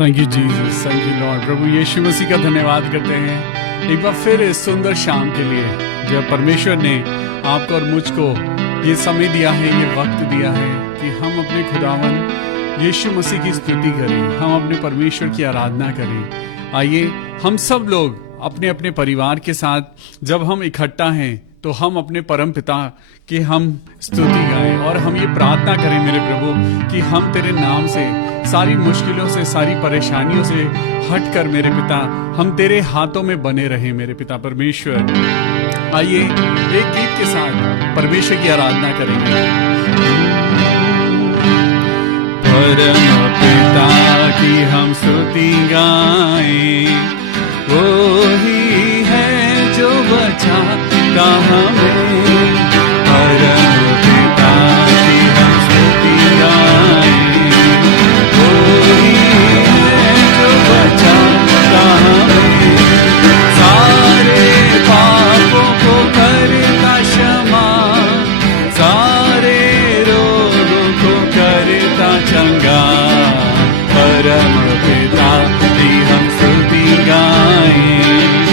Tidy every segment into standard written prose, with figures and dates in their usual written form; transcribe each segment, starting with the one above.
Thank you Jesus, thank you Lord. प्रभु यीशु मसीह का धन्यवाद करते हैं एक बार फिर इस सुंदर शाम के लिए जब परमेश्वर ने आपको और मुझको ये समय दिया है, ये वक्त दिया है कि हम अपने खुदावन यीशु मसीह की स्तुति करें, हम अपने परमेश्वर की आराधना करें। आइए हम सब लोग अपने अपने परिवार के साथ जब हम इकट्ठा हैं तो हम अपने परम पिता की हम स्तुति गाएं और हम ये प्रार्थना करें मेरे प्रभु कि हम तेरे नाम से सारी मुश्किलों से, सारी परेशानियों से हटकर मेरे पिता हम तेरे हाथों में बने रहें मेरे पिता परमेश्वर। आइए एक गीत के साथ परमेश्वर की आराधना करेंगे। परम पिता की हम स्तुति गाएं, वो ही है जो बचाता हमें। परम पिता की हम स्तुति गाएं, वो ही है जो बचाता हमें। सारे पापों को करता क्षमा, सारे रोगों को करता चंगा। परम पिता की हम स्तुति गाएं,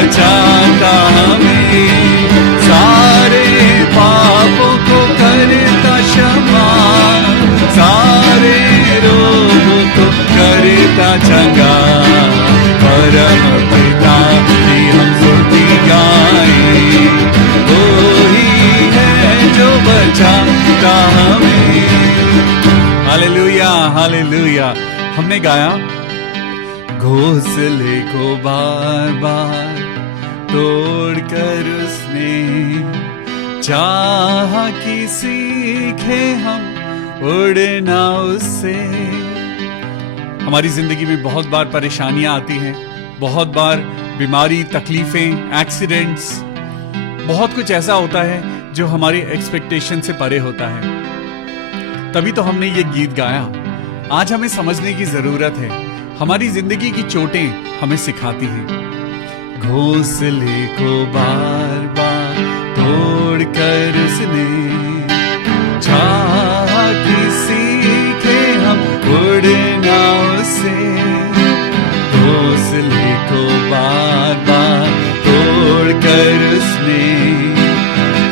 बचाता हमें, सारे पापों को करता क्षमा, सारे रोगों को करता चंगा। परम पिता की हम स्तुति गाएं, वो ही है जो बचाता हमें। Hallelujah hallelujah. हमने गाया, घोंसले को बार बार तोड़कर उसने चाहा कि सीखे हम उड़ना उससे। हमारी जिंदगी में बहुत बार परेशानियां आती हैं, बहुत बार बीमारी, तकलीफें, एक्सीडेंट्स, बहुत कुछ ऐसा होता है जो हमारी एक्सपेक्टेशन से परे होता है। तभी तो हमने ये गीत गाया। आज हमें समझने की जरूरत है, हमारी जिंदगी की चोटें हमें सिखाती हैं। घोंसले को बार बार तोड़कर उसने चाहा कि सीखे हम उड़ना उससे। घोंसले को बार बार तोड़कर उसने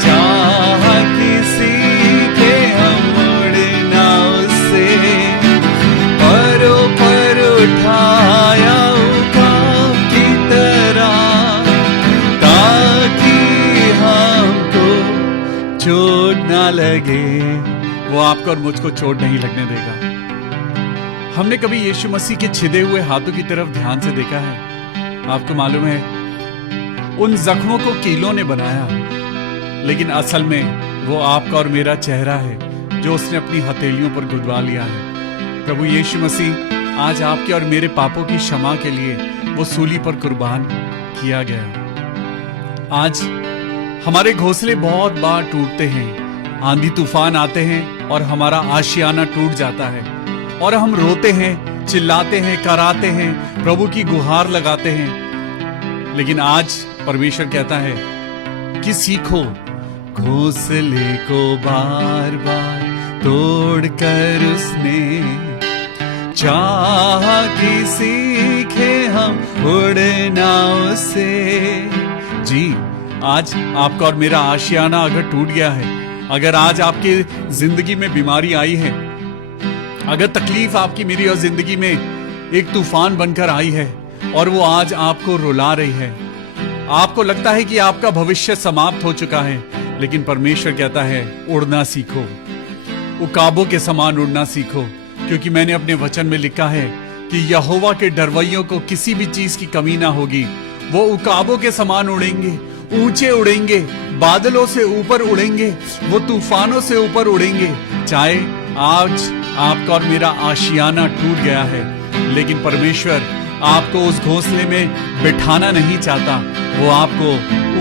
चाहा कि सीखे हम उड़ना उससे। परों पर उठाया उकाब की तरह, ताकि हमको चोट ना लगे। वो आपको और मुझको चोट नहीं लगने देगा। हमने कभी यीशु मसीह के छिदे हुए हाथों की तरफ ध्यान से देखा है? आपको मालूम है, उन जख्मों को कीलों ने बनाया, लेकिन असल में वो आपका और मेरा चेहरा है जो उसने अपनी हथेलियों पर गुदवा लिया है। प्रभु यीशु मसीह आज आपके और मेरे पापों की क्षमा के लिए वो सूली पर कुर्बान किया गया। आज हमारे घोंसले बहुत बार टूटते हैं, आंधी तूफान आते हैं और हमारा आशियाना टूट जाता है और हम रोते हैं, चिल्लाते हैं, कराते हैं, प्रभु की गुहार लगाते हैं। लेकिन आज परमेश्वर कहता है कि सीखो, घोंसले को बार बार तोड़कर उसने चाहा कि सीखे हम उड़ना उससे। जी, आज आपका और मेरा आशियाना अगर टूट गया है, अगर आज आपकी जिंदगी में बीमारी आई है, अगर तकलीफ आपकी मेरी और जिंदगी में एक तूफान बनकर आई है और वो आज आपको रुला रही है, आपको लगता है कि आपका भविष्य समाप्त हो चुका है, लेकिन परमेश्वर कहता है उड़ना सीखो, उकाबों के समान उड़ना सीखो। क्योंकि मैंने अपने वचन में लिखा है कि यहोवा के डरवैयों को किसी भी चीज की कमी ना होगी। वो उकाबों के समान उड़ेंगे, ऊंचे उड़ेंगे, बादलों से ऊपर उड़ेंगे, वो तूफानों से ऊपर उड़ेंगे। चाहे आज आपका और मेरा आशियाना टूट गया है, लेकिन परमेश्वर आपको उस घोंसले में बिठाना नहीं चाहता, वो आपको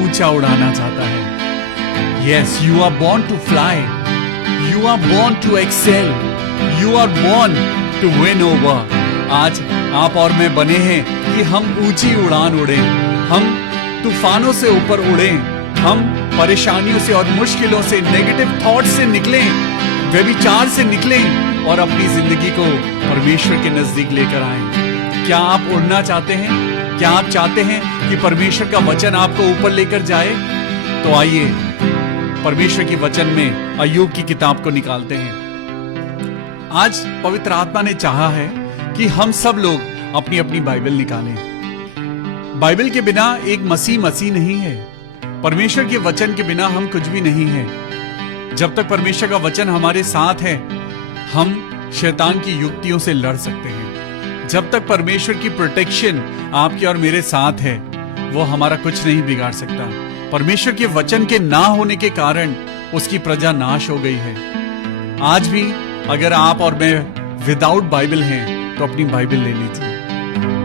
ऊंचा उड़ाना चाहता है। Yes, you are born to fly. You are born to excel. You are born to win over. आज आप और मैं बने हैं कि हम ऊंची उड़ान उड़ें, हम तूफानों से ऊपर उड़ें, हम परेशानियों से और मुश्किलों से, नेगेटिव थॉट से निकलें, व्यभिचार से निकलें और अपनी जिंदगी को परमेश्वर के नजदीक लेकर आएं। क्या आप उड़ना चाहते हैं? क्या आप चाहते हैं कि परमेश्वर का वचन आपको ऊपर लेकर जाए? तो आइए परमेश्वर की वचन में अय्यूब की किताब को निकालते हैं। आज पवित्र आत्मा ने चाहा है कि हम सब लोग अपनी अपनी बाइबल निकालें। बाइबल के बिना एक मसीह नहीं है। परमेश्वर के वचन के बिना हम कुछ भी नहीं है। जब तक परमेश्वर का वचन हमारे साथ है, हम शैतान की युक्तियों से लड़ सकते हैं। जब तक परमेश्वर की प्रोटेक्शन आपके और मेरे साथ है, वो हमारा कुछ नहीं बिगाड़ सकता। परमेश्वर के वचन के ना होने के कारण उसकी प्रजा नाश हो गई है। आज भी अगर आप और मैं विदाउट बाइबल हैं, तो अपनी बाइबल ले लीजिए।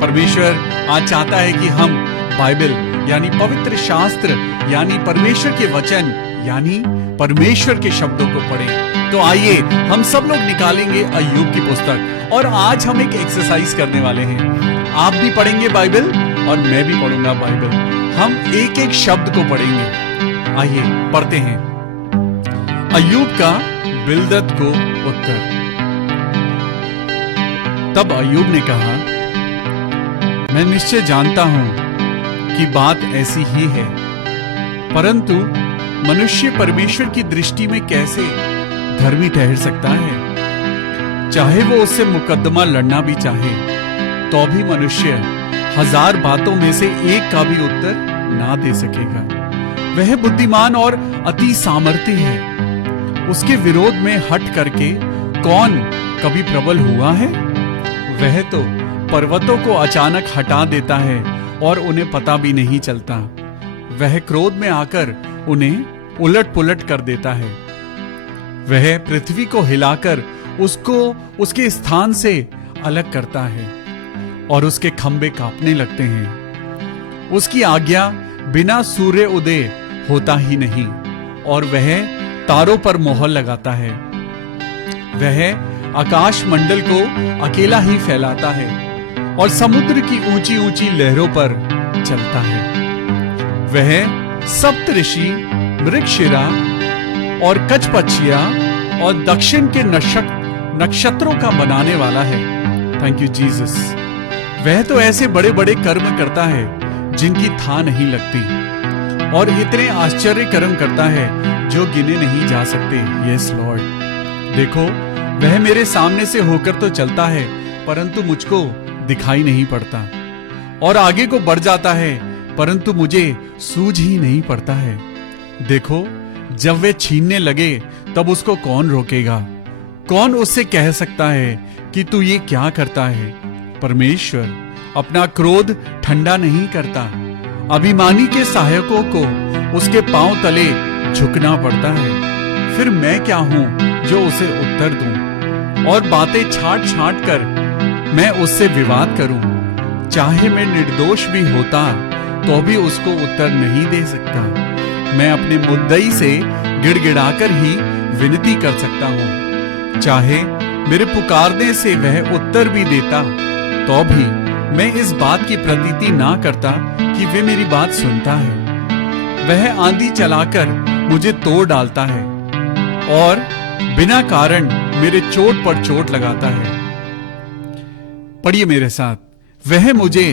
परमेश्वर आज चाहता है कि हम बाइबल यानी पवित्र शास्त्र यानी परमेश्वर के वचन यानी परमेश्वर के शब्दों को पढ़ें। तो आइए हम सब लोग निकालेंगे अय्यूब की पुस्तक और आज हम एक एक्सरसाइज करने वाले हैं। आप भी पढ़ेंगे बाइबल और मैं भी पढ़ूंगा बाइबल। हम एक एक शब्द को पढ़ेंगे। आइए पढ़ते हैं। अय्यूब का बिल्दद को उत्तर। तब अय्यूब ने कहा, मैं निश्चय जानता हूं की बात ऐसी ही है, परंतु मनुष्य परमेश्वर की दृष्टि में कैसे धर्मी ठहर सकता है? चाहे वो उससे मुकदमा लड़ना भी चाहे, तो भी मनुष्य 1000 बातों में से एक का भी उत्तर ना दे सकेगा। वह बुद्धिमान और अति सामर्थी है। उसके विरोध में हट करके कौन कभी प्रबल हुआ है? वह तो पर्वतों को अचानक हटा देता है और उन्हें पता भी नहीं चलता। वह क्रोध में आकर उन्हें उलट पुलट कर देता है। वह पृथ्वी को हिलाकर उसको उसके स्थान से अलग करता है और उसके खंभे कांपने लगते हैं। उसकी आज्ञा बिना सूर्य उदय होता ही नहीं और वह तारों पर मोहर लगाता है। वह आकाश मंडल को अकेला ही फैलाता है और समुद्र की ऊंची ऊंची लहरों पर चलता है। वह सप्तऋषि, मृगशिरा और कचपक्षिया और दक्षिण के नक्षत्रों का बनाने वाला है। Thank you Jesus. वह तो ऐसे बड़े बड़े कर्म करता है जिनकी था नहीं लगती और इतने आश्चर्य कर्म करता है जो गिने नहीं जा सकते। Yes Lord. देखो, वह मेरे सामने से होकर तो चलता है परंतु मुझको दिखाई नहीं पड़ता और आगे को बढ़ जाता है परंतु मुझे सूझ ही नहीं पड़ता है। देखो, जब वे छीनने लगे तब उसको कौन रोकेगा? कौन उससे कह सकता है कि तू ये क्या करता है? परमेश्वर अपना क्रोध ठंडा नहीं करता। अभिमानी के सहायकों को उसके पांव तले झुकना पड़ता है। फिर मैं क्या हूं जो उसे उत्तर दूं और बातें छांट छांट कर मैं उससे विवाद करूं? चाहे मैं निर्दोष भी होता तो भी उसको उत्तर नहीं दे सकता। मैं अपने मुद्दई से गिड़गिड़ाकर ही विनती कर सकता हूं। चाहे मेरे पुकारने से वह उत्तर भी देता तो भी मैं इस बात की प्रतीति ना करता कि वे मेरी बात सुनता है। वह आंधी चलाकर मुझे तोड़ डालता है और बिना कारण मेरे चोट पर चोट लगाता है। पढ़िए मेरे साथ। वह मुझे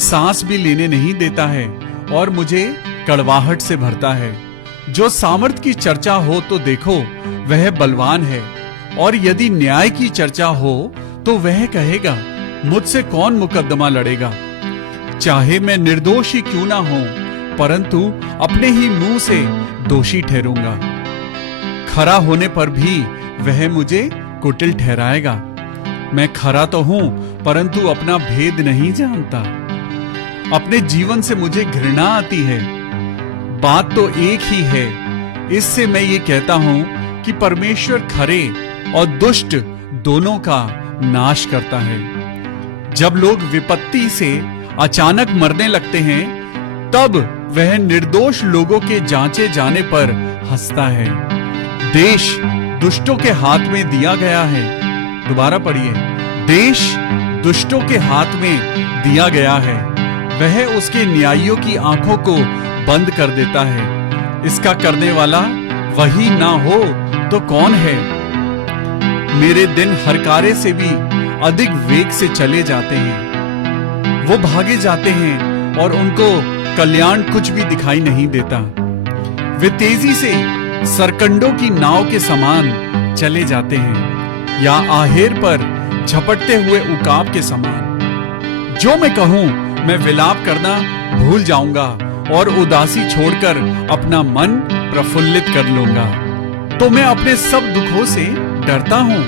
सांस भी लेने नहीं देता है और मुझे कड़वाहट से भरता है। जो सामर्थ की चर्चा हो तो देखो, वह बलवान है, और यदि न्याय की चर्चा हो तो वह कहेगा, मुझसे कौन मुकदमा लड़ेगा? चाहे मैं निर्दोष ही क्यों ना हूं, परंतु अपने ही मुंह से दोषी ठहरूंगा। खरा होने पर भी वह मुझे कुटिल ठहराएगा। मैं खरा तो हूं परंतु अपना भेद नहीं जानता। अपने जीवन से मुझे घृणा आती है। बात तो एक ही है। इससे मैं ये कहता हूं कि परमेश्वर खरे और दुष्ट दोनों का नाश करता है। जब लोग विपत्ति से अचानक मरने लगते हैं तब वह निर्दोष लोगों के जांचे जाने पर हंसता है। देश दुष्टों के हाथ में दिया गया है। दोबारा पढ़िए। देश दुष्टों के हाथ में दिया गया है। वह उसके न्यायियों की आंखों को बंद कर देता है। इसका करने वाला वही ना हो तो कौन है? मेरे दिन हरकारे से भी अधिक वेग से चले जाते हैं। वो भागे जाते हैं और उनको कल्याण कुछ भी दिखाई नहीं देता। वे तेजी से सरकंडों की नाव के समान चले जाते हैं या आहेर पर झपटते हुए उकाब के समान। जो मैं कहूं मैं विलाप करना भूल जाऊंगा और उदासी छोड़कर अपना मन प्रफुल्लित कर लूंगा। तो मैं अपने सब दुखों से डरता हूं।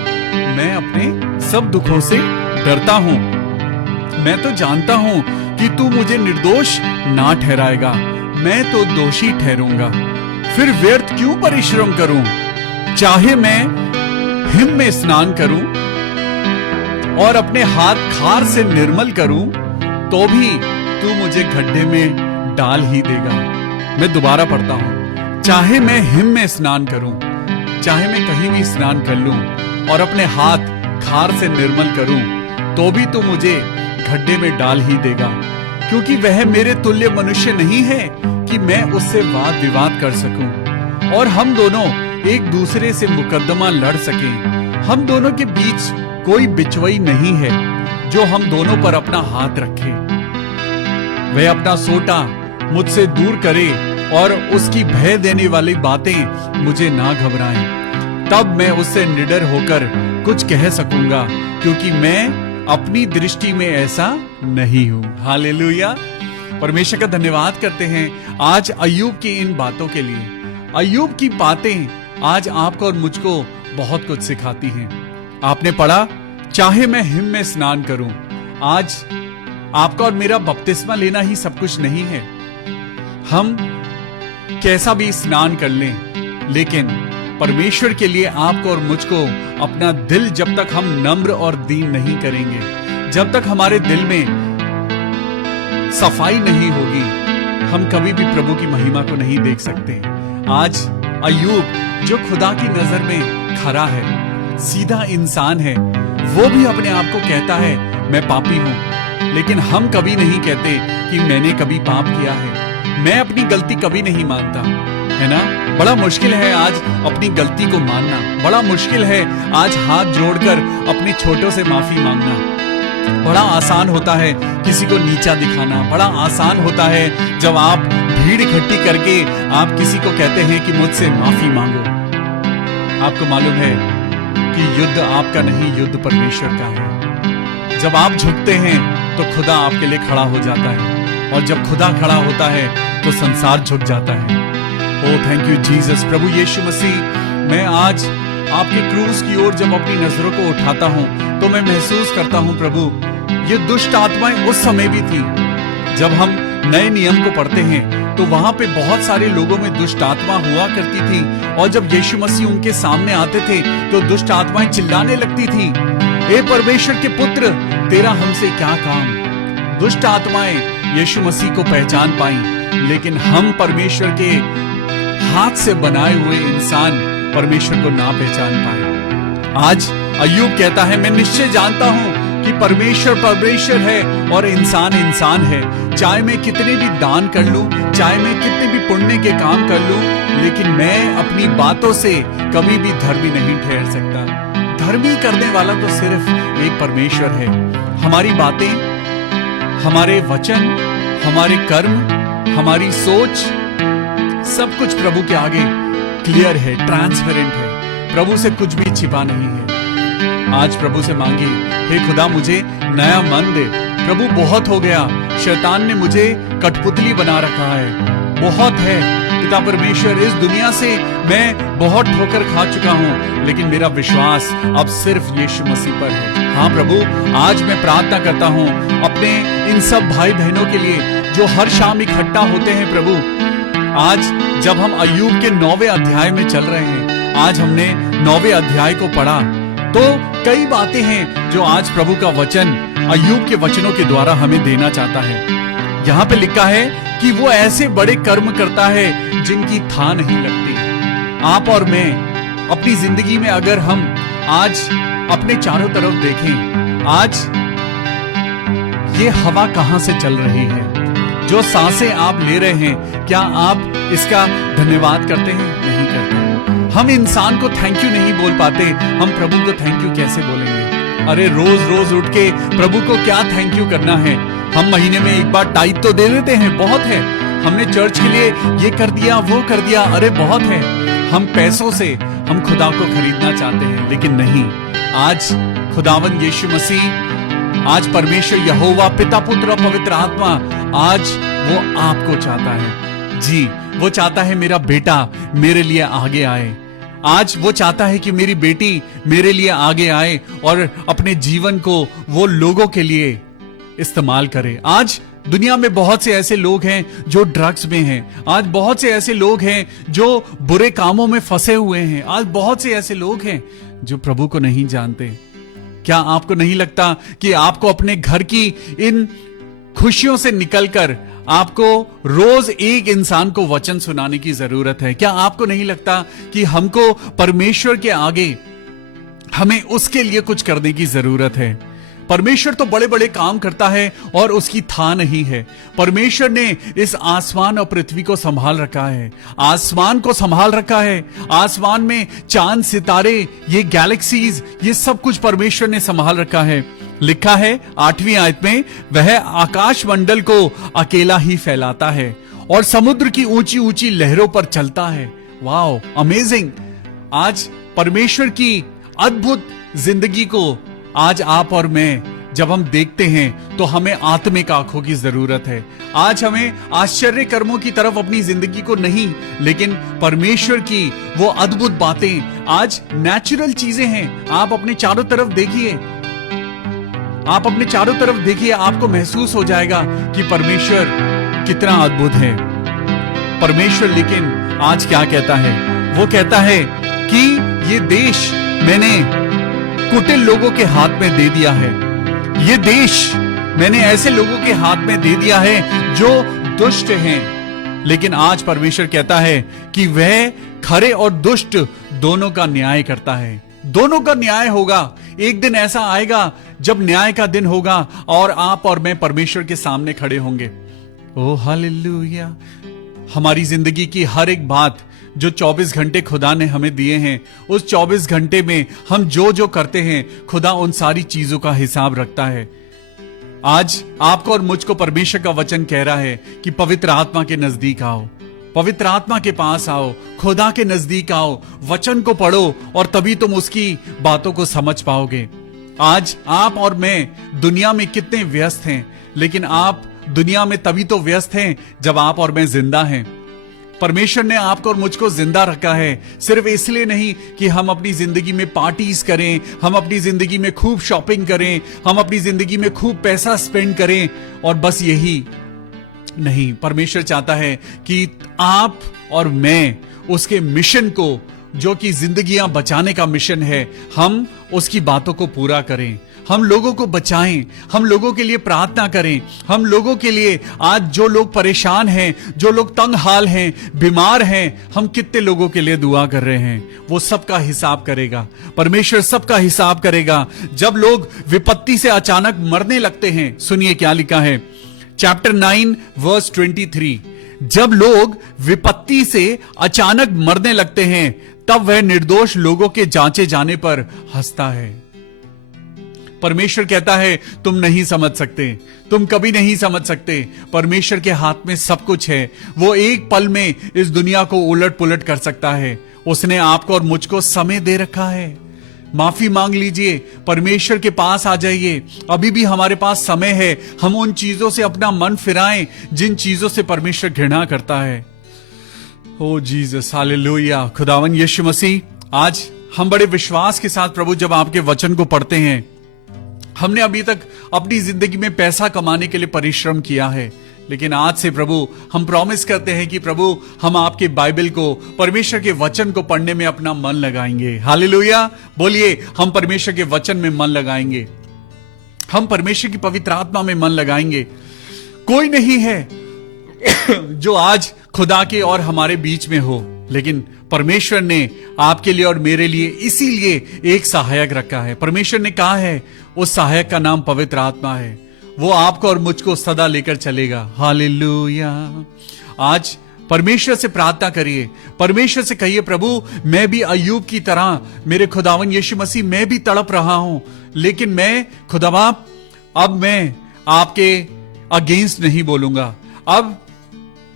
मैं अपने सब दुखों से डरता हूं। मैं तो जानता हूं कि तू मुझे निर्दोष ना ठहराएगा। मैं तो दोषी ठहरूंगा। फिर व्यर्थ क्यों परिश्रम करूं? चाहे मैं हिम में स्नान करूं और अपने हाथ खार से निर्मल करूं तो भी तू मुझे गड्ढे में डाल ही देगा। मैं दोबारा पढ़ता हूं। चाहे मैं हिम में स्नान करूं, चाहे मैं कहीं भी स्नान कर लूं और अपने हाथ खार से निर्मल करूं तो भी तू मुझे गड्ढे में डाल ही देगा। क्योंकि वह मेरे तुल्य मनुष्य नहीं है कि मैं उससे वाद विवाद कर सकूं और हम दोनों एक दूसरे से मुकदमा लड़ सकें। हम दोनों के बीच कोई बिचवई नहीं है जो हम दोनों पर अपना हाथ रखे। वह अपना सोटा मुझसे दूर करे और उसकी भय देने वाली बातें मुझे ना घबराएं। तब मैं उससे निडर होकर कुछ कह सकूंगा, क्योंकि मैं अपनी दृष्टि में ऐसा नहीं हूं। हालेलुया। परमेश्वर का धन्यवाद करते हैं आज अय्यूब की इन बातों के लिए। अय्यूब की बातें आज आपको और मुझको बहुत कुछ सिखाती हैं। आपने पढ़ा, चाहे मैं हिम में स्नान करूं। आज आपका और मेरा बपतिस्मा लेना ही सब कुछ नहीं है। हम कैसा भी स्नान कर लें, लेकिन परमेश्वर के लिए आपको और मुझको अपना दिल जब तक हम नम्र और दीन नहीं करेंगे, जब तक हमारे दिल में सफाई नहीं होगी, हम कभी भी प्रभु की महिमा को नहीं देख सकते। आज अय्यूब जो खुदा की नजर में खरा है, सीधा इंसान है, वो भी अपने आप को कहता है मैं पापी हूं। लेकिन हम कभी नहीं कहते कि मैंने कभी पाप किया है, मैं अपनी गलती कभी नहीं मानता, है ना। बड़ा मुश्किल है आज अपनी गलती को मानना, बड़ा मुश्किल है आज हाथ जोड़कर अपने छोटों से माफी मांगना। बड़ा आसान होता है किसी को नीचा दिखाना, बड़ा आसान होता है जब आप भीड़ इकट्ठी करके आप किसी को कहते हैं कि मुझसे माफी मांगो। आपको मालूम है कि युद्ध आपका नहीं, युद्ध परमेश्वर का है। जब आप झुकते हैं तो खुदा आपके लिए खड़ा हो जाता है, और जब खुदा खड़ा होता है तो संसार झुक जाता है। ओ थैंक यू जीसस। प्रभु यीशु मसीह, मैं आज आपके क्रूस की ओर जब अपनी नजरों को उठाता हूं तो मैं महसूस करता हूं प्रभु, ये दुष्ट आत्माएं उस समय भी थी। जब हम नए नियम को पढ़ते हैं तो वहां पे बहुत सारे लोगों में दुष्ट आत्मा हुआ करती थी, और जब यीशु मसीह उनके सामने आते थे तो दुष्ट आत्माएं चिल्लाने लगती थी, हे परमेश्वर के पुत्र, तेरा हमसे क्या काम। दुष्ट आत्माएं यीशु मसीह को पहचान पाई, लेकिन हम परमेश्वर के हाथ से बनाए हुए इंसान परमेश्वर को ना पहचान पाए। आज अय्यूब कहता है, मैं निश्चय जानता हूं कि परमेश्वर परमेश्वर है और इंसान इंसान है। चाहे मैं कितने भी दान कर लूं, चाहे मैं कितने भी पुण्य के काम कर लूं, लेकिन मैं अपनी बातों से कभी भी धर्मी नहीं ठहर सकता। धर्मी करने वाला तो सिर्फ एक परमेश्वर है। हमारी बातें, हमारे वचन, हमारे कर्म, हमारी सोच, सब कुछ प्रभु के आगे क्लियर है, ट्रांसपेरेंट है। प्रभु से कुछ भी छिपा नहीं है। आज प्रभु से मांगिए, हे खुदा मुझे नया मन दे। प्रभु बहुत हो गया, शैतान ने मुझे कठपुतली बना रखा है, बहुत है पिता परमेश्वर। इस दुनिया से मैं बहुत ठोकर खा चुका हूं, लेकिन मेरा विश्वास अब सिर्फ यीशु मसीह पर है। हाँ प्रभु, आज मैं प्रार्थना करता हूं अपने इन सब भाई बहनों के लिए जो हर शाम इकट्ठा होते हैं। प्रभु, आज जब हम अय्यूब के 9वें अध्याय में चल रहे हैं, आज हमने 9वें अध्याय को पढ़ा, तो कई बातें हैं जो आज प्रभु का वचन अय्यूब के वचनों के द्वारा हमें देना चाहता है। यहाँ पे लिखा है कि वो ऐसे बड़े कर्म करता है जिनकी था नहीं लगती। आप और मैं अपनी जिंदगी में अगर हम आज अपने चारों तरफ देखें, आज ये हवा कहां से चल रही है, जो सांसें आप ले रहे हैं, क्या आप इसका धन्यवाद करते हैं? नहीं करते। हम इंसान को थैंक यू नहीं बोल पाते, हम प्रभु को थैंक यू कैसे बोलेंगे? अरे रोज रोज उठ के प्रभु को क्या थैंक यू करना है? हम महीने में एक बार टाइट तो दे देते हैं, बहुत है। हमने चर्च के लिए ये कर दिया, वो कर दिया, अरे बहुत है। हम पैसों से हम खुदा को खरीदना चाहते हैं, लेकिन नहीं। आज खुदावन यीशु मसीह, आज परमेश्वर यहोवा पिता पुत्र और पवित्र आत्मा, आज वो आपको चाहता है। जी, वो चाहता है मेरा बेटा मेरे लिए आगे आए। आज वो चाहता है कि मेरी बेटी मेरे लिए आगे आए और अपने जीवन को वो लोगों के लिए इस्तेमाल करे। आज दुनिया में बहुत से ऐसे लोग हैं जो ड्रग्स में हैं। आज बहुत से ऐसे लोग हैं जो बुरे कामों में फंसे हुए हैं। आज बहुत से ऐसे लोग हैं जो प्रभु को नहीं जानते। क्या आपको नहीं लगता कि आपको अपने घर की इन खुशियों से निकलकर आपको रोज एक इंसान को वचन सुनाने की जरूरत है? क्या आपको नहीं लगता कि हमको परमेश्वर के आगे हमें उसके लिए कुछ करने की जरूरत है? परमेश्वर तो बड़े बड़े काम करता है और उसकी था नहीं है। परमेश्वर ने इस आसमान और पृथ्वी को संभाल रखा है, आसमान को संभाल रखा है। आसमान में चांद सितारे, ये गैलेक्सीज, ये सब कुछ परमेश्वर ने संभाल रखा है। लिखा है 8वीं आयत में, वह आकाश मंडल को अकेला ही फैलाता है और समुद्र की ऊंची ऊंची लहरों पर चलता है। Wow, amazing. आज परमेश्वर की अद्भुत जिंदगी को आज आप और मैं जब हम देखते हैं तो हमें आत्मिक आंखों की जरूरत है। आज हमें आश्चर्य कर्मों की तरफ अपनी जिंदगी को नहीं, लेकिन परमेश्वर की वो अद्भुत बातें, आज नेचुरल चीजें हैं। आप अपने चारों तरफ देखिए, आप अपने चारों तरफ देखिए, आपको महसूस हो जाएगा कि परमेश्वर कितना अद्भुत है। परमेश्वर लेकिन आज क्या कहता है? वो कहता है कि ये देश मैंने कुटिल लोगों के हाथ में दे दिया है। ये देश मैंने ऐसे लोगों के हाथ में दे दिया है जो दुष्ट हैं। लेकिन आज परमेश्वर कहता है कि वह खरे और दुष्ट दोनों का न्याय करता है। दोनों का न्याय होगा। एक दिन ऐसा आएगा जब न्याय का दिन होगा और आप और मैं परमेश्वर के सामने खड़े होंगे। Oh hallelujah. हमारी जिंदगी की हर एक बात जो 24 घंटे खुदा ने हमें दिए हैं, उस 24 घंटे में हम जो जो करते हैं, खुदा उन सारी चीजों का हिसाब रखता है। आज आपको और मुझको परमेश्वर का वचन कह रहा है कि पवित्र आत्मा के नजदीक आओ, पवित्र आत्मा के पास आओ, खुदा के नजदीक आओ, वचन को पढ़ो और तभी तुम उसकी बातों को समझ पाओगे। आज आप और मैं दुनिया में कितने व्यस्त हैं, लेकिन आप दुनिया में तभी तो व्यस्त हैं जब आप और मैं जिंदा हैं। परमेश्वर ने आपको और मुझको जिंदा रखा है सिर्फ इसलिए नहीं कि हम अपनी जिंदगी में पार्टीज करें, हम अपनी जिंदगी में खूब शॉपिंग करें, हम अपनी जिंदगी में खूब पैसा स्पेंड करें और बस यही नहीं। परमेश्वर चाहता है कि आप और मैं उसके मिशन को, जो कि जिंदगियां बचाने का मिशन है, हम उसकी बातों को पूरा करें। हम लोगों को बचाएं, हम लोगों के लिए प्रार्थना करें, हम लोगों के लिए, आज जो लोग परेशान हैं, जो लोग तंग हाल हैं, बीमार हैं, हम कितने लोगों के लिए दुआ कर रहे हैं। वो सबका हिसाब करेगा, परमेश्वर सबका हिसाब करेगा। जब लोग विपत्ति से अचानक मरने लगते हैं, सुनिए क्या लिखा है, चैप्टर 9 वर्स 23। जब लोग विपत्ति से अचानक मरने लगते हैं, तब वह निर्दोष लोगों के जांचे जाने पर हंसता है। परमेश्वर कहता है तुम नहीं समझ सकते, तुम कभी नहीं समझ सकते। परमेश्वर के हाथ में सब कुछ है। वो एक पल में इस दुनिया को उलट पुलट कर सकता है। उसने आपको और मुझको समय दे रखा है। माफी मांग लीजिए, परमेश्वर के पास आ जाइए, अभी भी हमारे पास समय है। हम उन चीजों से अपना मन फिराएं जिन चीजों से परमेश्वर घृणा करता है। ओ जीसस, हालेलुया। खुदावन यीशु मसीह, आज हम बड़े विश्वास के साथ प्रभु जब आपके वचन को पढ़ते हैं, हमने अभी तक अपनी जिंदगी में पैसा कमाने के लिए परिश्रम किया है, लेकिन आज से प्रभु हम प्रॉमिस करते हैं कि प्रभु हम आपके बाइबल को, परमेश्वर के वचन को पढ़ने में अपना मन लगाएंगे। हालेलुया। बोलिए, हम परमेश्वर के वचन में मन लगाएंगे, हम परमेश्वर की पवित्र आत्मा में मन लगाएंगे। कोई नहीं है जो आज खुदा के और हमारे बीच में हो, लेकिन परमेश्वर ने आपके लिए और मेरे लिए इसीलिए एक सहायक रखा है। परमेश्वर ने कहा है उस सहायक का नाम पवित्र आत्मा है। वो आपको और मुझको सदा लेकर चलेगा। हालेलुया। आज परमेश्वर से प्रार्थना करिए, परमेश्वर से कहिए, प्रभु मैं भी अय्यूब की तरह, मेरे खुदावन यीशु मसीह, मैं भी तड़प रहा हूं, लेकिन मैं खुदा बाप, अब मैं आपके अगेंस्ट नहीं बोलूंगा। अब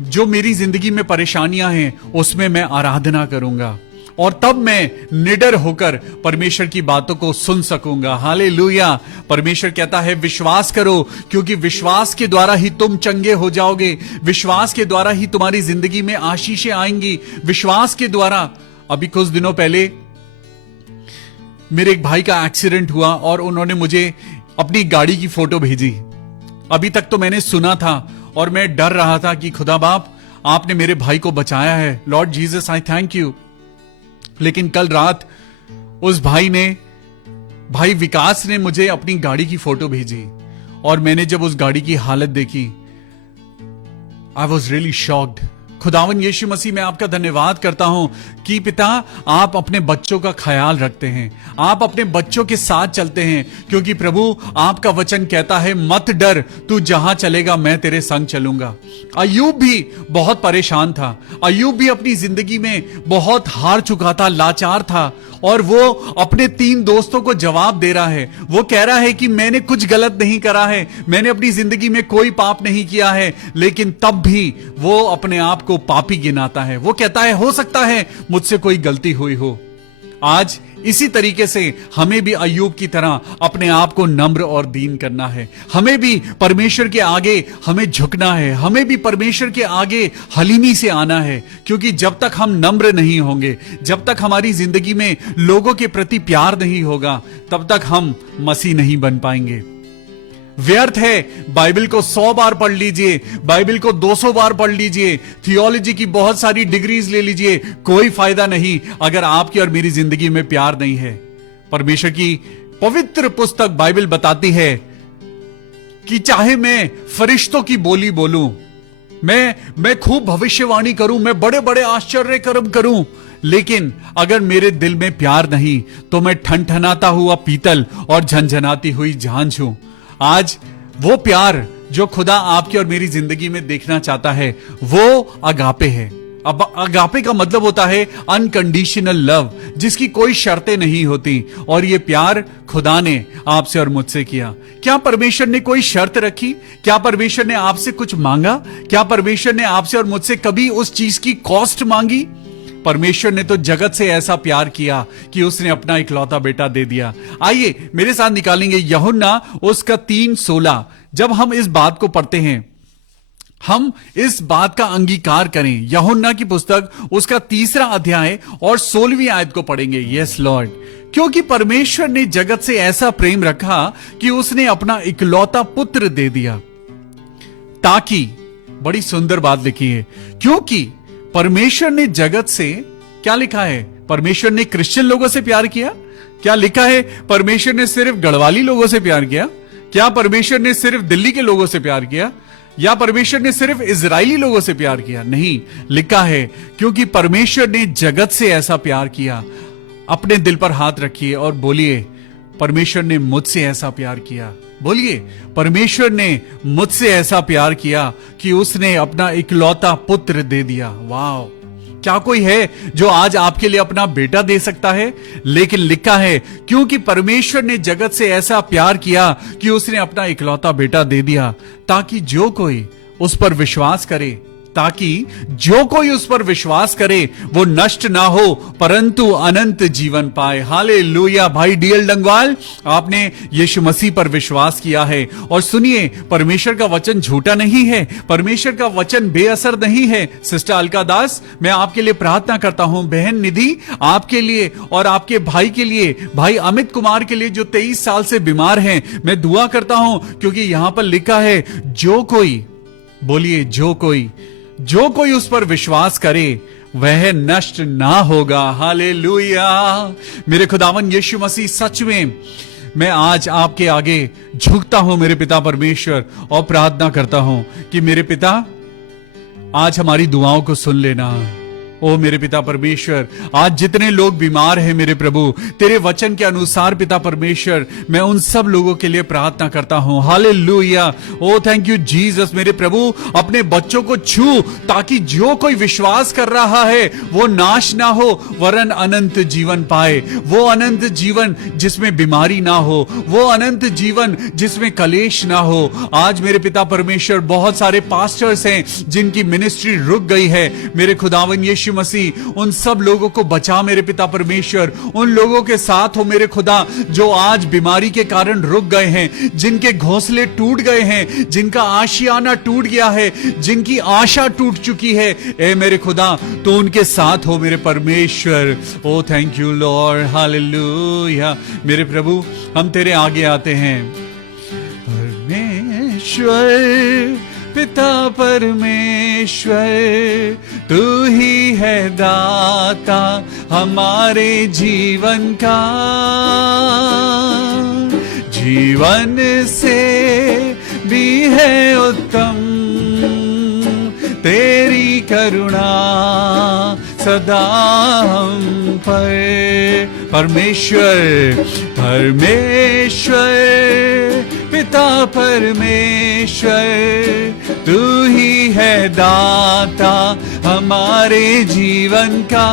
जो मेरी जिंदगी में परेशानियां हैं उसमें मैं आराधना करूंगा और तब मैं निडर होकर परमेश्वर की बातों को सुन सकूंगा। हालेलुया। परमेश्वर कहता है विश्वास करो, क्योंकि विश्वास के द्वारा ही तुम चंगे हो जाओगे, विश्वास के द्वारा ही तुम्हारी जिंदगी में आशीषें आएंगी, विश्वास के द्वारा। अभी कुछ दिनों पहले मेरे एक भाई का एक्सीडेंट हुआ और उन्होंने मुझे अपनी गाड़ी की फोटो भेजी। अभी तक तो मैंने सुना था और मैं डर रहा था कि खुदा बाप आपने मेरे भाई को बचाया है, Lord Jesus I thank you. लेकिन कल रात उस भाई विकास ने मुझे अपनी गाड़ी की फोटो भेजी और मैंने जब उस गाड़ी की हालत देखी, आई वॉज रियली शॉक्ड। खुदावन यीशु मसीह, मैं आपका धन्यवाद करता हूं कि पिता आप अपने बच्चों का ख्याल रखते हैं, आप अपने बच्चों के साथ चलते हैं, क्योंकि प्रभु आपका वचन कहता है मत डर, तू जहां चलेगा मैं तेरे संग चलूंगा। अय्यूब भी बहुत परेशान था, अय्यूब भी अपनी जिंदगी में बहुत हार चुका था, लाचार था, और वो अपने 3 दोस्तों को जवाब दे रहा है। वो कह रहा है कि मैंने कुछ गलत नहीं करा है, मैंने अपनी जिंदगी में कोई पाप नहीं किया है, लेकिन तब भी वो अपने आप को पापी गिनाता है। वो कहता है हो सकता है मुझसे कोई गलती हुई हो। आज इसी तरीके से हमें भी अय्यूब की तरह अपने आप को नम्र और दीन करना है। हमें भी परमेश्वर के आगे हमें झुकना है, हमें भी परमेश्वर के आगे हलीमी से आना है, क्योंकि जब तक हम नम्र नहीं होंगे, जब तक हमारी जिंदगी में लोगों के प्रति प्यार नहीं होगा, तब तक हम मसीह नहीं बन पाएंगे। व्यर्थ है बाइबल को 100 बार पढ़ लीजिए, बाइबल को 200 बार पढ़ लीजिए, थियोलॉजी की बहुत सारी डिग्रीज ले लीजिए, कोई फायदा नहीं अगर आपकी और मेरी जिंदगी में प्यार नहीं है। परमेश्वर की पवित्र पुस्तक बाइबल बताती है कि चाहे मैं फरिश्तों की बोली बोलूं, मैं खूब भविष्यवाणी करूं, मैं बड़े बड़े आश्चर्य कर्म करूं, लेकिन अगर मेरे दिल में प्यार नहीं तो मैं ठनठनाता हुआ पीतल और झनझनाती हुई झांझ हूं। आज वो प्यार जो खुदा आपकी और मेरी जिंदगी में देखना चाहता है वो अगापे है। अब अगापे का मतलब होता है अनकंडीशनल लव, जिसकी कोई शर्तें नहीं होती, और ये प्यार खुदा ने आपसे और मुझसे किया। क्या परमेश्वर ने कोई शर्त रखी? क्या परमेश्वर ने आपसे कुछ मांगा? क्या परमेश्वर ने आपसे और मुझसे कभी उस चीज की कॉस्ट मांगी? परमेश्वर ने तो जगत से ऐसा प्यार किया कि उसने अपना इकलौता बेटा दे दिया। आइए मेरे साथ निकालेंगे यूहन्ना उसका 3:16। जब हम इस बात को पढ़ते हैं, हम इस बात का अंगीकार करें। यूहन्ना की पुस्तक उसका 3 अध्याय और 16वीं आयत को पढ़ेंगे। यस लॉर्ड, क्योंकि परमेश्वर ने जगत से ऐसा प्रेम रखा कि उसने अपना इकलौता पुत्र दे दिया, ताकि, बड़ी सुंदर बात लिखी है, क्योंकि परमेश्वर ने जगत से, क्या लिखा है? परमेश्वर ने क्रिश्चियन लोगों से प्यार किया? क्या लिखा है परमेश्वर ने सिर्फ गढ़वाली लोगों से प्यार किया? क्या परमेश्वर ने सिर्फ दिल्ली के लोगों से प्यार किया? या परमेश्वर ने सिर्फ इजरायली लोगों से प्यार किया? नहीं, लिखा है क्योंकि परमेश्वर ने जगत से ऐसा प्यार किया। अपने दिल पर हाथ रखिए और बोलिए, परमेश्वर ने मुझसे ऐसा प्यार किया। बोलिए, परमेश्वर ने मुझसे ऐसा प्यार किया कि उसने अपना इकलौता पुत्र दे दिया। वाह, क्या कोई है जो आज आपके लिए अपना बेटा दे सकता है? लेकिन लिखा है क्योंकि परमेश्वर ने जगत से ऐसा प्यार किया कि उसने अपना इकलौता बेटा दे दिया, ताकि जो कोई उस पर विश्वास करे, ताकि जो कोई उस पर विश्वास करे वो नष्ट ना हो परंतु अनंत जीवन पाए। हालेलुया। भाई डीएल डंगवाल, आपने यीशु मसीह पर विश्वास किया है, और सुनिए, परमेश्वर का वचन झूठा नहीं है, परमेश्वर का वचन बेअसर नहीं है। सिस्टर अलका दास, मैं आपके लिए प्रार्थना करता हूं। बहन निधि, आपके लिए और आपके भाई के लिए, भाई अमित कुमार के लिए जो 23 साल से बीमार हैं, मैं दुआ करता हूं, क्योंकि यहां पर लिखा है जो कोई, बोलिए जो कोई उस पर विश्वास करे वह नष्ट ना होगा। हालेलुया। मेरे खुदावन यीशु मसीह, सच में मैं आज आपके आगे झुकता हूं मेरे पिता परमेश्वर, और प्रार्थना करता हूं कि मेरे पिता आज हमारी दुआओं को सुन लेना। ओ मेरे पिता परमेश्वर, आज जितने लोग बीमार हैं मेरे प्रभु, तेरे वचन के अनुसार पिता परमेश्वर, मैं उन सब लोगों के लिए प्रार्थना करता हूं। Hallelujah. Oh thank you Jesus. मेरे प्रभु, अपने बच्चों को छू, ताकि जो कोई विश्वास कर रहा है वो नाश ना हो वरन अनंत जीवन पाए। वो अनंत जीवन जिसमें बीमारी ना हो, वो अनंत जीवन जिसमें कलेश ना हो। आज मेरे पिता परमेश्वर, बहुत सारे पास्टर्स हैं जिनकी मिनिस्ट्री रुक गई है। मेरे खुदावन यीशु मसीह, उन सब लोगों को बचा मेरे पिता परमेश्वर। उन लोगों के साथ हो मेरे खुदा जो आज बीमारी के कारण रुक गए हैं, जिनके घोंसले टूट गए हैं, जिनका आशियाना टूट गया है, जिनकी आशा टूट चुकी है। ए मेरे खुदा, तो उनके साथ हो मेरे परमेश्वर। ओ थैंक यू लॉर्ड। हालेलुया। मेरे प्रभु, हम तेरे आगे आते हैं। परमेश्वर, पिता परमेश्वर, तू ही है दाता हमारे जीवन का। जीवन से भी है उत्तम तेरी करुणा सदा हम पर। परमेश्वर परमेश्वर पिता परमेश्वर, तू ही है दाता हमारे जीवन का।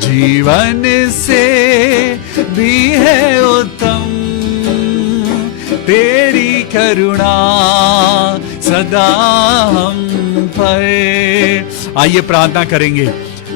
जीवन से भी है उत्तम तेरी करुणा सदा हम पर। आइए प्रार्थना करेंगे।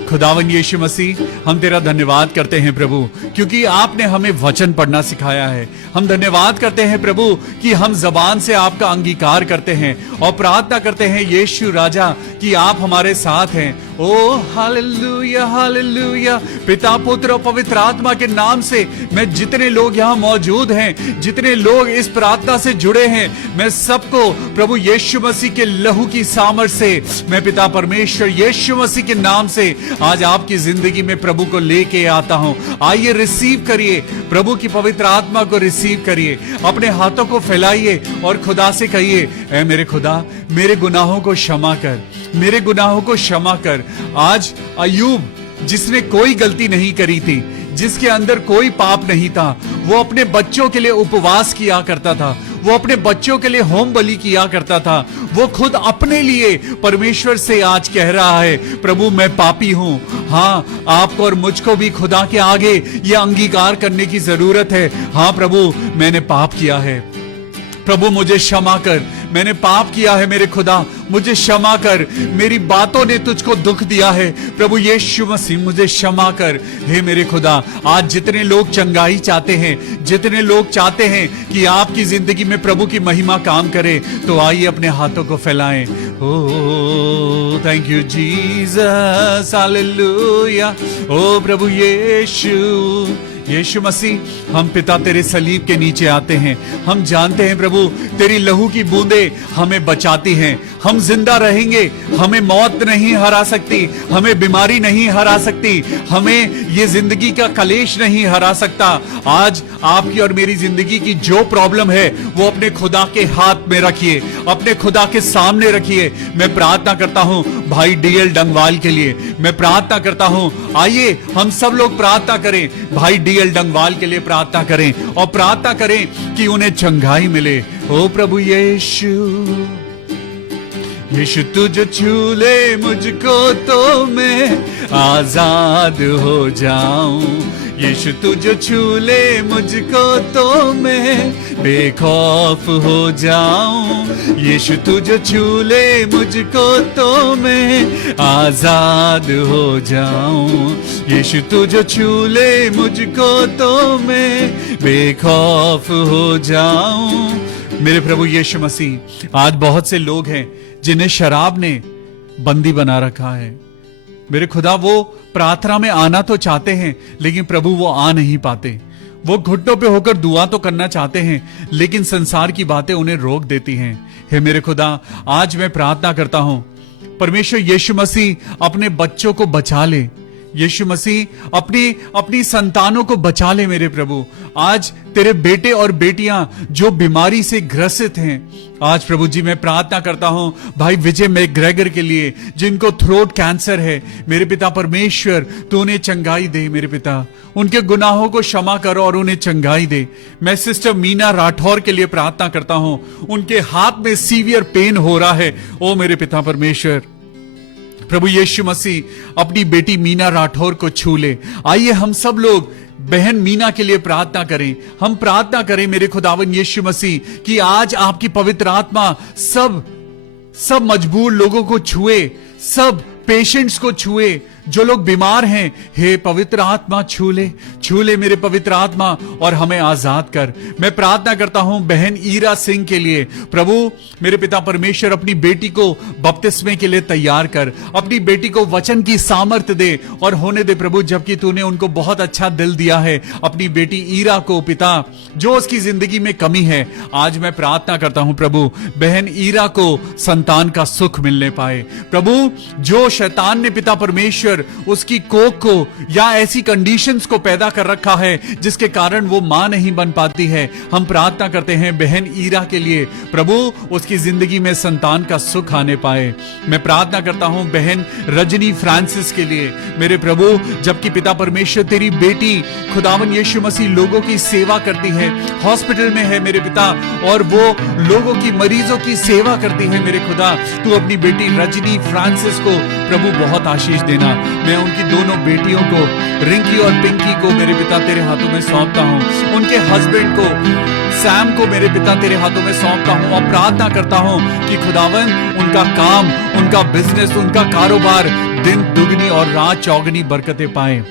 खुदावन यीशु मसीह, हम तेरा धन्यवाद करते हैं प्रभु, क्योंकि आपने हमें वचन पढ़ना सिखाया है। हम धन्यवाद करते हैं प्रभु कि हम जबान से आपका अंगीकार करते हैं और प्रार्थना करते हैं यीशु राजा कि आप हमारे साथ हैं। ओ हालेलुया हालेलुया। पिता पुत्र और पवित्र आत्मा के नाम से मैं जितने लोग यहाँ मौजूद हैं, जितने लोग इस प्रार्थना से जुड़े हैं, मैं सबको प्रभु यीशु मसीह के लहू की सामर्थ्य से, मैं पिता परमेश्वर यीशु मसीह के नाम से आज आपकी जिंदगी में प्रभु को लेके आता हूं। आइए रिसीव करिए, प्रभु की पवित्र आत्मा को रिसीव करिए। अपने हाथों को फैलाइए और खुदा से कहिए, ऐ मेरे खुदा मेरे गुनाहों को क्षमा कर, मेरे गुनाहों को क्षमा कर। आज अय्यूब जिसने कोई गलती नहीं करी थी, जिसके अंदर कोई पाप नहीं था, वो अपने बच्चों के लिए उपवास किया करता था, वो अपने बच्चों के लिए होम बलि किया करता था। वो खुद अपने लिए परमेश्वर से आज कह रहा है, प्रभु मैं पापी हूं। हाँ, आपको और मुझको भी खुदा के आगे ये अंगीकार करने की जरूरत है। हाँ प्रभु, मैंने पाप किया है, प्रभु मुझे क्षमा कर, मैंने पाप किया है मेरे खुदा, मुझे क्षमा कर, मेरी बातों ने तुझको दुख दिया है, प्रभु यीशु मसीह मुझे क्षमा कर। हे मेरे खुदा, आज जितने लोग चंगाई चाहते हैं, जितने लोग चाहते हैं कि आपकी जिंदगी में प्रभु की महिमा काम करे, तो आइए अपने हाथों को फैलाएं। ओ थैंक यू जीसस, हालेलुया। ओ प्रभु यीशु मसीह, हम पिता तेरे सलीब के नीचे आते हैं। हम जानते हैं प्रभु तेरी लहू की बूंदें हमें बचाती हैं। हम जिंदा रहेंगे, हमें मौत नहीं हरा सकती, हमें बीमारी नहीं हरा सकती, हमें ये जिंदगी का कलेश नहीं हरा सकता। आज आपकी और मेरी जिंदगी की जो प्रॉब्लम है वो अपने खुदा के हाथ में रखिए, अपने खुदा के सामने रखिए। मैं प्रार्थना करता हूं भाई डीएल डंगवाल के लिए, मैं प्रार्थना करता हूं। आइए हम सब लोग प्रार्थना करें, भाई डीएल डंगवाल के लिए प्रार्थना करें और प्रार्थना करें कि उन्हें चंगाई मिले। ओ प्रभु यीशु, यीशु तुझ छू ले मुझको तो मैं आजाद हो जाऊं। यीशु तुझ छू ले मुझको तो मैं बेखौफ हो जाऊं। यीशु तुझ छू ले मुझको तो मैं आजाद हो जाऊं। यीशु तुझ छू ले मुझको तो मैं बेखौफ हो जाऊं। मेरे प्रभु यीशु मसीह, आज बहुत से लोग हैं जिन्हें शराब ने बंदी बना रखा है। मेरे खुदा, वो प्रार्थना में आना तो चाहते हैं, लेकिन प्रभु वो आ नहीं पाते। वो घुटनों पे होकर दुआ तो करना चाहते हैं, लेकिन संसार की बातें उन्हें रोक देती हैं। हे मेरे खुदा, आज मैं प्रार्थना करता हूं, परमेश्वर यीशु मसीह अपने बच्चों को बचा ले। यीशु मसीह अपनी संतानों को बचा ले मेरे प्रभु। आज तेरे बेटे और बेटियां जो बीमारी से ग्रसित हैं, आज प्रभु जी मैं प्रार्थना करता हूं भाई विजय मैकग्रेगर के लिए, जिनको थ्रोट कैंसर है। मेरे पिता परमेश्वर, तू उन्हें चंगाई दे मेरे पिता, उनके गुनाहों को क्षमा करो और उन्हें चंगाई दे। मैं सिस्टर मीना राठौर के लिए प्रार्थना करता हूं, उनके हाथ में सीवियर पेन हो रहा है। ओ मेरे पिता परमेश्वर, प्रभु यीशु मसीह अपनी बेटी मीना राठौर को छू ले। आइए हम सब लोग बहन मीना के लिए प्रार्थना करें। हम प्रार्थना करें मेरे खुदावन यीशु मसीह कि आज आपकी पवित्र आत्मा सब मजबूर लोगों को छुए, सब पेशेंट्स को छुए, जो लोग बीमार हैं। हे पवित्र आत्मा छू ले मेरे पवित्र आत्मा और हमें आजाद कर। मैं प्रार्थना करता हूं बहन ईरा सिंह के लिए। प्रभु मेरे पिता परमेश्वर, अपनी बेटी को बपतिस्मे के लिए तैयार कर, अपनी बेटी को वचन की सामर्थ्य दे और होने दे प्रभु, जबकि तूने उनको बहुत अच्छा दिल दिया है। अपनी बेटी ईरा को पिता, जो उसकी जिंदगी में कमी है, आज मैं प्रार्थना करता हूं प्रभु बहन ईरा को संतान का सुख मिलने पाए। प्रभु जो शैतान ने पिता परमेश्वर परमेश्वर उसकी कोख को या ऐसी कंडीशंस को पैदा कर रखा है जिसके कारण वो मां नहीं बन पाती है। हम प्रार्थना करते हैं बहन ईरा के लिए, प्रभु उसकी जिंदगी में संतान का सुख आने पाए। मैं प्रार्थना करता हूं बहन रजनी फ्रांसिस के लिए, मेरे प्रभु जबकि पिता परमेश्वर तेरी बेटी खुदावन यीशु मसीह लोगों की सेवा करती है, हॉस्पिटल में है मेरे पिता, और वो लोगों की मरीजों की सेवा करती है मेरे खुदा, तू अपनी बेटी रजनी फ्रांसिस को प्रभु बहुत आशीष देना। मैं उनकी दोनों बेटियों को, रिंकी और पिंकी को मेरे पिता तेरे हाथों में सौंपता हूं, उनके हस्बैंड को सैम को मेरे पिता तेरे हाथों में सौंपता हूं और प्रार्थना करता हूं कि खुदावन उनका काम, उनका बिजनेस, उनका कारोबार दिन दुगनी और रात चौगनी बरकतें पाए।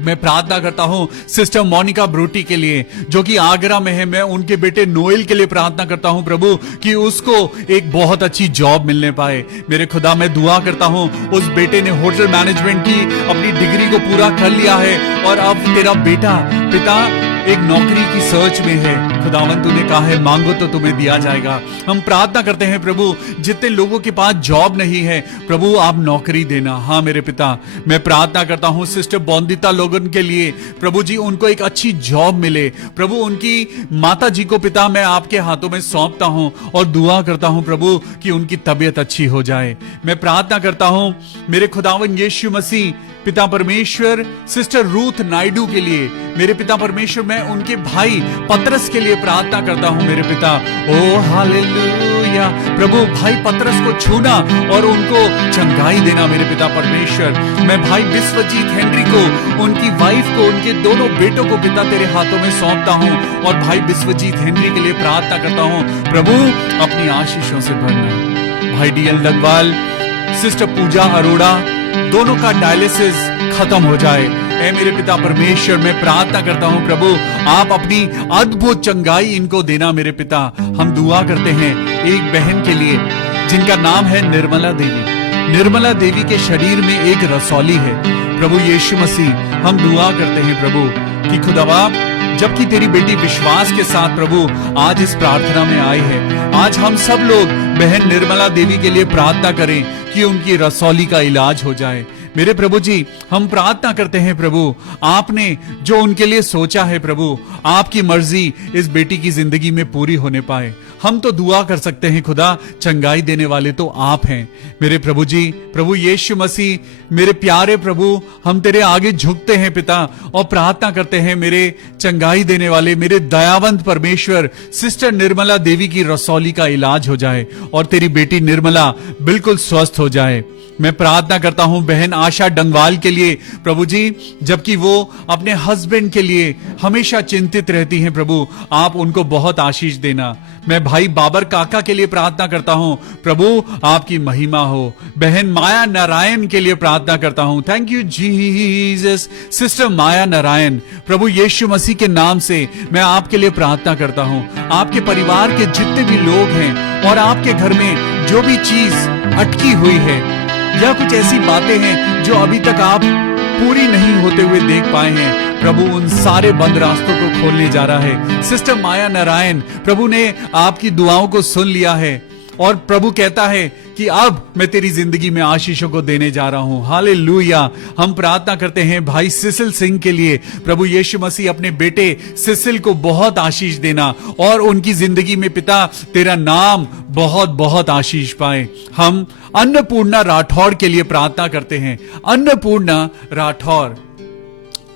मैं प्रार्थना करता हूं सिस्टर मोनिका ब्रूटी के लिए जो कि आगरा में है, मैं उनके बेटे नोएल के लिए प्रार्थना करता हूं प्रभु कि उसको एक बहुत अच्छी जॉब मिलने पाए। मेरे खुदा मैं दुआ करता हूं उस बेटे ने होटल मैनेजमेंट की अपनी डिग्री को पूरा कर लिया है और अब तेरा बेटा पिता एक नौकरी की सर्च में है। खुदावन तूने कहा है मांगो तो तुम्हें दिया जाएगा। हम प्रार्थना करते हैं प्रभु जितने लोगों के पास जॉब नहीं है प्रभु आप नौकरी देना। हाँ मेरे पिता मैं प्रार्थना करता हूं सिस्टर बॉन्दिता लोगन के लिए, प्रभु जी उनको एक अच्छी जॉब मिले। प्रभु उनकी माता जी को पिता मैं आपके हाथों में सौंपता हूं और दुआ करता हूं प्रभु कि उनकी तबीयत अच्छी हो जाए। मैं प्रार्थना करता हूं मेरे खुदावन यीशु मसीह पिता परमेश्वर सिस्टर रूथ नायडू के लिए, मेरे पिता परमेश्वर मैं उनके भाई पतरस के लिए प्रार्थना करता हूं मेरे पिता। ओ हालेलुया प्रभु भाई पतरस को छूना और उनको चंगाई देना मेरे पिता परमेश्वर। मैं भाई विश्वजीत हेनरी को, उनकी वाइफ को, उनके दोनों बेटों को पिता तेरे हाथों में सौंपता हूं और भाई विश्वजीत हेनरी के लिए प्रार्थना करता हूं प्रभु अपनी आशीषों से भरना। भाई डीएल लगवाल, सिस्टर पूजा अरोड़ा दोनों का डायलिसिस खत्म हो जाए। ऐ मेरे पिता परमेश्वर मैं प्रार्थना करता हूं प्रभु आप अपनी अद्भुत चंगाई इनको देना मेरे पिता। हम दुआ करते हैं एक बहन के लिए जिनका नाम है निर्मला देवी। निर्मला देवी के शरीर में एक रसौली है प्रभु यीशु मसीह। हम दुआ करते हैं प्रभु कि खुदाबाप जबकि तेरी बेटी विश्वास के साथ प्रभु आज इस प्रार्थना में आई है, आज हम सब लोग बहन निर्मला देवी के लिए प्रार्थना करें कि उनकी रसौली का इलाज हो जाए। मेरे प्रभु जी हम प्रार्थना करते हैं प्रभु आपने जो उनके लिए सोचा है प्रभु आपकी मर्जी इस बेटी की जिंदगी में पूरी होने पाए। हम तो दुआ कर सकते हैं खुदा, चंगाई देने वाले तो आप हैं मेरे प्रभु जी। प्रभु यीशु मसीह मेरे प्यारे प्रभु हम तेरे आगे झुकते हैं पिता और प्रार्थना करते हैं मेरे चंगाई देने वाले मेरे दयावंत परमेश्वर सिस्टर निर्मला देवी की रसौली का इलाज हो जाए और तेरी बेटी निर्मला बिल्कुल स्वस्थ हो जाए। मैं प्रार्थना करता हूं बहन आशा डंगवाल के लिए प्रभु जी, जबकि वो अपने हस्बैंड के लिए हमेशा चिंतित रहती हैं प्रभु आप उनको बहुत आशीष देना। मैं भाई बाबर काका के लिए प्रार्थना करता हूं प्रभु आपकी महिमा हो। बहन माया नारायण के लिए प्रार्थना करता हूं, थैंक यू जीसस। सिस्टर माया नारायण प्रभु यीशु मसीह के नाम से मैं आपके लिए प्रार्थना करता हूं। आपके परिवार के जितने भी लोग हैं और आपके घर में जो भी चीज अटकी हुई है या कुछ ऐसी बातें हैं जो अभी तक आप पूरी नहीं होते हुए देख पाए हैं, प्रभु उन सारे बंद रास्तों को खोलने जा रहा है। सिस्टर माया नारायण प्रभु ने आपकी दुआओं को सुन लिया है और प्रभु कहता है कि अब मैं तेरी जिंदगी में आशीषों को देने जा रहा हूं। हालेलुया। हम प्रार्थना करते हैं भाई सिसिल सिंह के लिए, प्रभु यीशु मसीह अपने बेटे सिसिल को बहुत आशीष देना और उनकी जिंदगी में पिता तेरा नाम बहुत बहुत आशीष पाए। हम अन्नपूर्णा राठौर के लिए प्रार्थना करते हैं। अन्नपूर्णा राठौर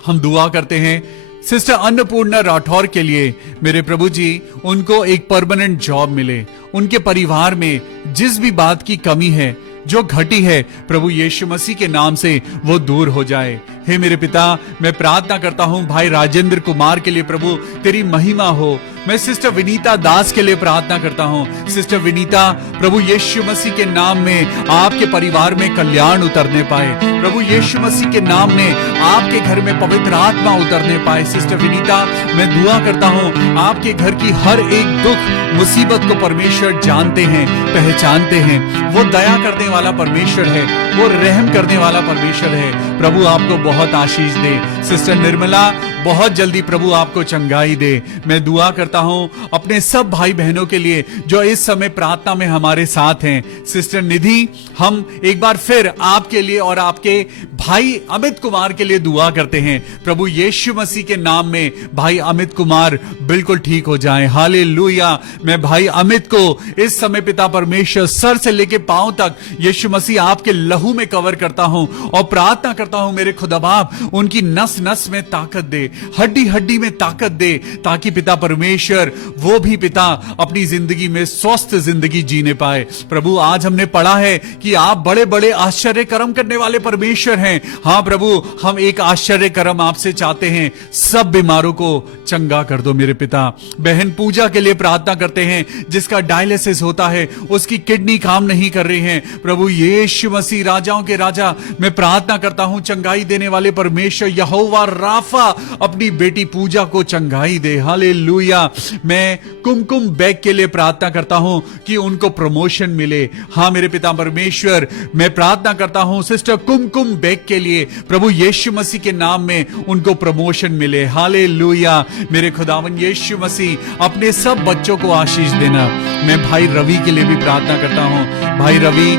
हम दुआ करते हैं सिस्टर अन्नपूर्णा राठौर के लिए मेरे प्रभु जी उनको एक परमानेंट जॉब मिले, उनके परिवार में जिस भी बात की कमी है जो घटी है प्रभु यीशु मसीह के नाम से वो दूर हो जाए। हे मेरे पिता मैं प्रार्थना करता हूं भाई राजेंद्र कुमार के लिए प्रभु तेरी महिमा हो। मैं सिस्टर विनीता दास के लिए प्रार्थना करता हूं। सिस्टर विनीता प्रभु यीशु मसीह के नाम में आपके परिवार में कल्याण उतरने पाए, प्रभु यीशु मसीह के नाम में आपके घर में पवित्र आत्मा उतरने पाए। सिस्टर विनीता मैं दुआ करता हूं आपके घर की हर एक दुख मुसीबत को परमेश्वर जानते हैं, पहचानते हैं। वो दया करने वाला परमेश्वर है, वो रहम करने वाला परमेश्वर है। प्रभु आपको बहुत आशीष दे। सिस्टर निर्मला बहुत जल्दी प्रभु आपको चंगाई दे। मैं दुआ करता हूं अपने सब भाई बहनों के लिए जो इस समय प्रार्थना में हमारे साथ हैं। सिस्टर निधि हम एक बार फिर आपके लिए और आपके भाई अमित कुमार के लिए दुआ करते हैं। प्रभु यीशु मसीह के नाम में भाई अमित कुमार बिल्कुल ठीक हो जाएं। हालेलुया। मैं भाई अमित को इस समय पिता परमेश्वर सर से लेके पांव तक यीशु मसीह आपके लहू में कवर करता हूं और प्रार्थना करता हूं मेरे खुदा बाप उनकी नस नस में ताकत दे, हड्डी हड्डी में ताकत दे, ताकि पिता परमेश्वर वो भी पिता अपनी जिंदगी में स्वस्थ जिंदगी जीने पाए। प्रभु आज हमने पढ़ा है कि आप बड़े बड़े आश्चर्य कर्म करने वाले परमेश्वर हैं। हाँ प्रभु, हम एक आश्चर्य कर्म आपसे चाहते हैं, सब बीमारों को चंगा कर दो मेरे पिता। बहन पूजा के लिए प्रार्थना करते हैं जिसका डायलिसिस होता है, उसकी किडनी काम नहीं कर रही है। प्रभु यीशु मसीह राजाओं के राजा, मैं प्रार्थना करता हूं चंगाई देने वाले परमेश्वर यहोवा राफा अपनी बेटी पूजा को चंगाई दे। हालेलुया। मैं कुमकुम बैग के लिए प्रार्थना करता हूं कि उनको प्रमोशन मिले। हाँ मेरे पिता परमेश्वर, मैं प्रार्थना करता हूं सिस्टर कुमकुम बैग के लिए, प्रभु यीशु मसीह के नाम में उनको प्रमोशन मिले। हालेलुया। मेरे खुदावन यीशु मसीह अपने सब बच्चों को आशीष देना। मैं भाई रवि के लिए भी प्रार्थना करता हूं। भाई रवि,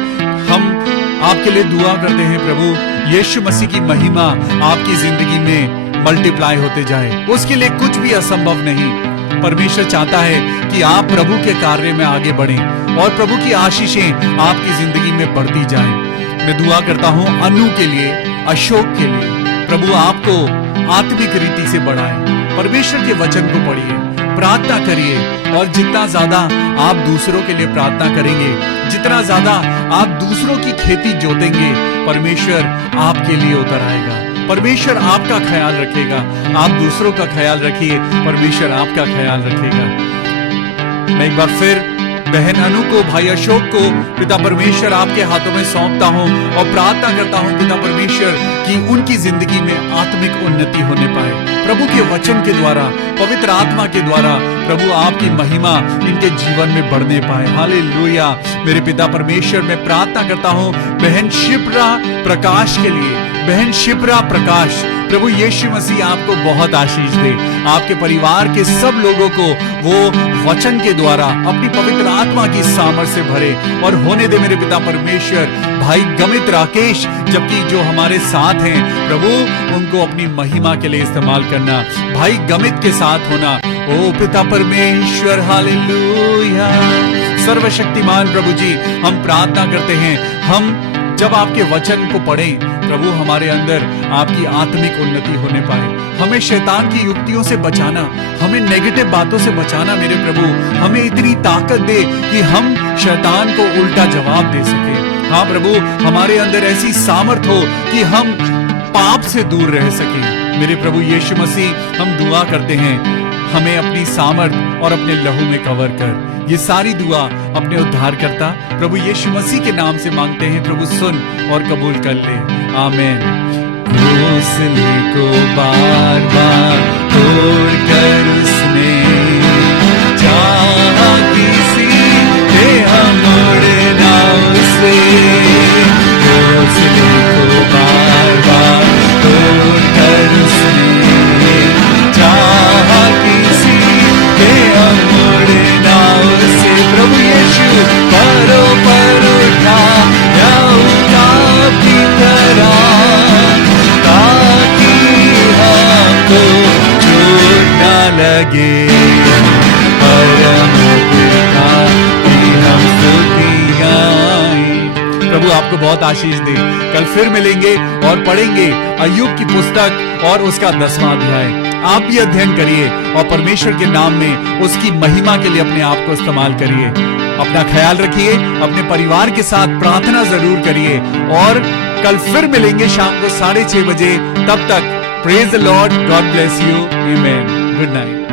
हम आपके लिए दुआ करते हैं प्रभु यीशु मसीह की महिमा आपकी जिंदगी में मल्टीप्लाई होते जाए, उसके लिए कुछ भी असंभव नहीं। परमेश्वर चाहता है कि आप प्रभु के कार्य में आगे बढ़ें और प्रभु की आशीषें आपकी जिंदगी में बढ़ती जाएं। मैं दुआ करता हूं अनु के लिए, अशोक के लिए, प्रभु आपको आत्मिक रीति से बढ़ाएं। परमेश्वर के वचन को पढ़िए, प्रार्थना करिए और जितना ज्यादा आप दूसरों के लिए प्रार्थना करेंगे, जितना ज्यादा आप दूसरों की खेती जोतेंगे, परमेश्वर आपके लिए उतर आएगा। परमेश्वर आपका ख्याल रखेगा। आप दूसरों का ख्याल रखिए, परमेश्वर आपका ख्याल रखेगा। मैं एक बार फिर बहन अनु को, भाई अशोक को पिता परमेश्वर आपके हाथों में सौंपता हूं और प्रार्थना करता हूं पिता परमेश्वर कि उनकी जिंदगी में आत्मिक उन्नति होने पाए। प्रभु के वचन के द्वारा, पवित्र आत्मा के द्वारा प्रभु आपकी महिमा इनके जीवन में बढ़ने पाए। हालेलुया। मेरे पिता परमेश्वर, मैं प्रार्थना करता हूं बहन शिप्रा प्रकाश के लिए। बहन शिप्रा प्रकाश, प्रभु यीशु मसीह आपको बहुत आशीष दे, आपके परिवार के सब लोगों को वो वचन के द्वारा अपनी पवित्र आत्मा की सामर्थ से भरे और होने दे मेरे पिता परमेश्वर। भाई गमित राकेश जबकि जो हमारे साथ हैं, प्रभु उनको अपनी महिमा के लिए इस्तेमाल करना, भाई गमित के साथ होना। ओ पिता परमेश्वर, हालेलुया। सर्वशक्तिमान प्रभु जी, हम प्रार्थना करते हैं, हम जब आपके वचन को पढ़ें प्रभु, हमारे अंदर आपकी आत्मिक उन्नति होने पाए। हमें शैतान की युक्तियों से बचाना, हमें नेगेटिव बातों से बचाना मेरे प्रभु। हमें इतनी ताकत दे कि हम शैतान को उल्टा जवाब दे सके। हाँ प्रभु, हमारे अंदर ऐसी सामर्थ हो कि हम पाप से दूर रह सके। मेरे प्रभु यीशु मसीह, हम दुआ करते हैं, हमें अपनी सामर्थ और अपने लहू में कवर कर। ये सारी दुआ अपने उद्धारकर्ता प्रभु यीशु मसीह के नाम से मांगते हैं। प्रभु सुन और कबूल कर ले। आमीन। घोंसले को बार बार तोड़ कर उसने चाहा किसी पे हम उड़ना उसे। घोंसले को बार बार तोड़ कर उसने चाहा किसी पे हम उड़ना उसे। प्रभु यीशु परों पर उठा या उठा की तरह, ताकि हमको चोट न लगे। प्रभु आपको बहुत आशीष दे। कल फिर मिलेंगे और पढ़ेंगे अय्यूब की पुस्तक और उसका 10वां अध्याय। आप भी अध्ययन करिए और परमेश्वर के नाम में उसकी महिमा के लिए अपने आप को इस्तेमाल करिए। अपना ख्याल रखिए, अपने परिवार के साथ प्रार्थना जरूर करिए और कल फिर मिलेंगे शाम को 6:30 बजे। तब तक praise the Lord, God bless you, आमीन। Good night.